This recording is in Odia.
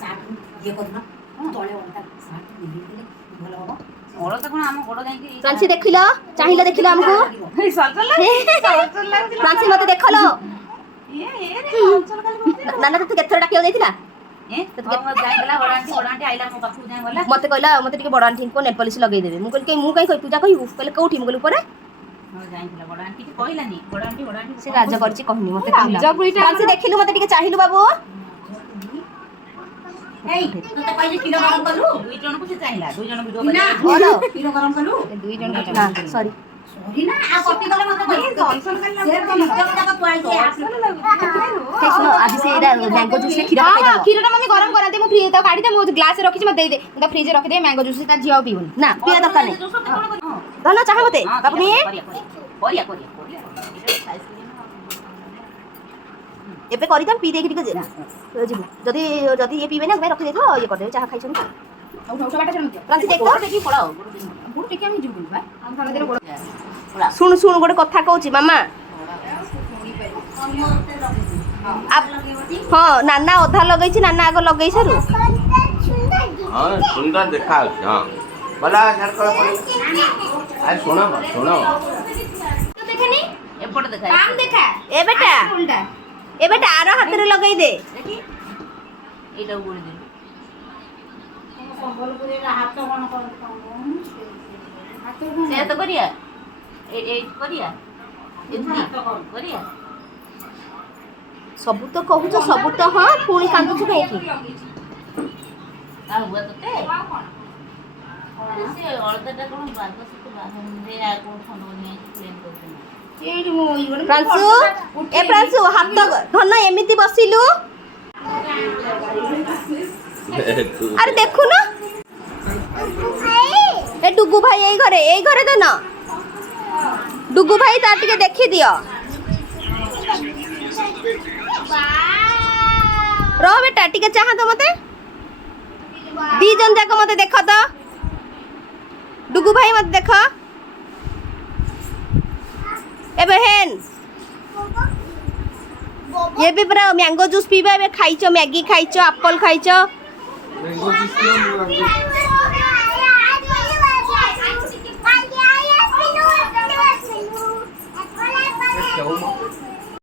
ସାର୍ଟ ଇଏ କରୁନ ତଳେ ଅଲଗା ସାର୍ଟ ନେଇଥିଲେ ଭଲ ହବ। ଅଳତା କଣ ଆମ ଗୋଡ଼ ଯାଇକି ପ୍ରାନ୍ସି ଦେଖିଲ ଚାହିଁଲେ ଦେଖିଲ ଆମକୁ ପ୍ରାନ୍ସି ମତେ ଦେଖଲ ନାନା ତତେ କେତେଥର ଡାକିବାକୁ ଯାଇଥିଲା ମତେ କହିଲା ମତେ ଟିକେ ବଡ଼ ଆଣ୍ଟିଙ୍କୁ ନେଲ୍ ପଲିସ୍ ଲଗେଇଦେବେ। ମୁଁ କହିଲି ମୁଁ କାଇଁ କହିବି ପୂଜା କହିବୁ କହିଲେ କୋଉଠି ମୁଁ କହିଲି ଉପରେ ସେ ରାଜ କରିଛି କହିନି ମତେ ପ୍ରାନ୍ସି ଦେଖିଲୁ ମତେ ଟିକେ ଚାହିଁଲୁ ବାବୁ ଏଇ ତତେ କହିଲି କ୍ଷୀର ଗରମ କଲୁ ଦୁଇ ଜଣକୁ ସେ ଚାହିଁଲା ଦୁଇ ଜଣ ଭିଡିଓ କରିବା କ୍ଷୀର ଗରମ କଲୁ ଦୁଇ ଜଣ ସରି ସରି ନା ଆଉ କଟି ଗଲେ ମତେ କହିବୁ ଟେନସନ କଲା ସେ ତ ମିଷ୍ଟର ଯାକ ତ୍ୱାଇଛି ଶୁଣ ଆଜି ସେ ମ୍ୟାଙ୍ଗୋ ଜୁସ୍ ରେ କ୍ଷୀର ପକେଇ ଦବ କ୍ଷୀରଟା ମମି ଗରମ କରାନ୍ତି ମୁଁ ଫ୍ରିଜ ତ କାଢି ଦେ ମୁଁ ଗ୍ଲାସ ରେ ରଖିଛି ମତେ ଦେଇ ଦେ ମୁଁ ଫ୍ରିଜ ରେ ରଖି ଦେ ମ୍ୟାଙ୍ଗୋ ଜୁସ୍ ତା ଝିଅ ପିଉନି ନା ପିଇବା ଦରକାର ନାହିଁ ଧନ ଚାହା ମତେ ବାବୁନି ଏବେ କରିଦମ ପି ଦେଇକି ଟିକେ ଯିବୁ ଯଦି ଯଦି ଇଏ ପିଇବେ ନା ଆମେ ରଖି ଦେଇଥିବ ଇଏ କରିଦେବେ ଚାହା ଖାଇଛନ୍ତି ଶୁଣୁ ଶୁଣୁ ଗୋଟେ କଥା କହୁଛି ମାମା ହଁ ନାନା ଅଧା ଲଗେଇଛି ନାନା ଆଗ ଲଗେଇ ସାରୁ हाँ सुंदर देखा हाँ भला ଶୁଣ ଶୁଣ ଦେଖେନି ଏପଟ ଦେଖା କାମ ଦେଖା ଏ ବେଟା ଆର ହାତରେ ଲଗେଇ ଦେ ଏଇଟା ଗୁଳି ଦେ ସମ୍ବଲପୁରୀ ହାତ କଣ ସେ ତ କରିଆ ଏଇ କରିଆ କରିଆ ସବୁ ତ କହୁଛ ସବୁ ତ ହଁ ପୁଣି କାନ୍ଦୁଛୁ କାହିଁକି ଆଉ ହୁଆ ତତେ ସେ ଅଳତାଟା କଣ ବାଗ ସହିତ ବାହାରେ ଆଉ କୋଉ ଖଣ୍ଡ ନେଇ ପ୍ଲେନ୍ କରୁଛନ୍ତି ପ୍ରାଂଶୁ ହାତ ଧନ ଏମିତି ବସିଲୁ ଆରେ ଦେଖୁନ ଏ ଡୁଗୁ ଭାଇ ଏଇ ଘରେ ଧନ ଡୁଗୁ ଭାଇ ତା ଟିକେ ଦେଖି ଦିଅ ରହ ବେଟା ଟିକେ ଚାହା ତ ମତେ ଦି ଜଣ ଯାକ ମତେ ଦେଖ ତ ଡୁଗୁ ଭାଇ ମତେ ଦେଖ ଏବେ ହେନ୍ ये भी पूरा मैंगो जूस पीबा ए खाइचो मैगी खाइचो एप्पल खाइचो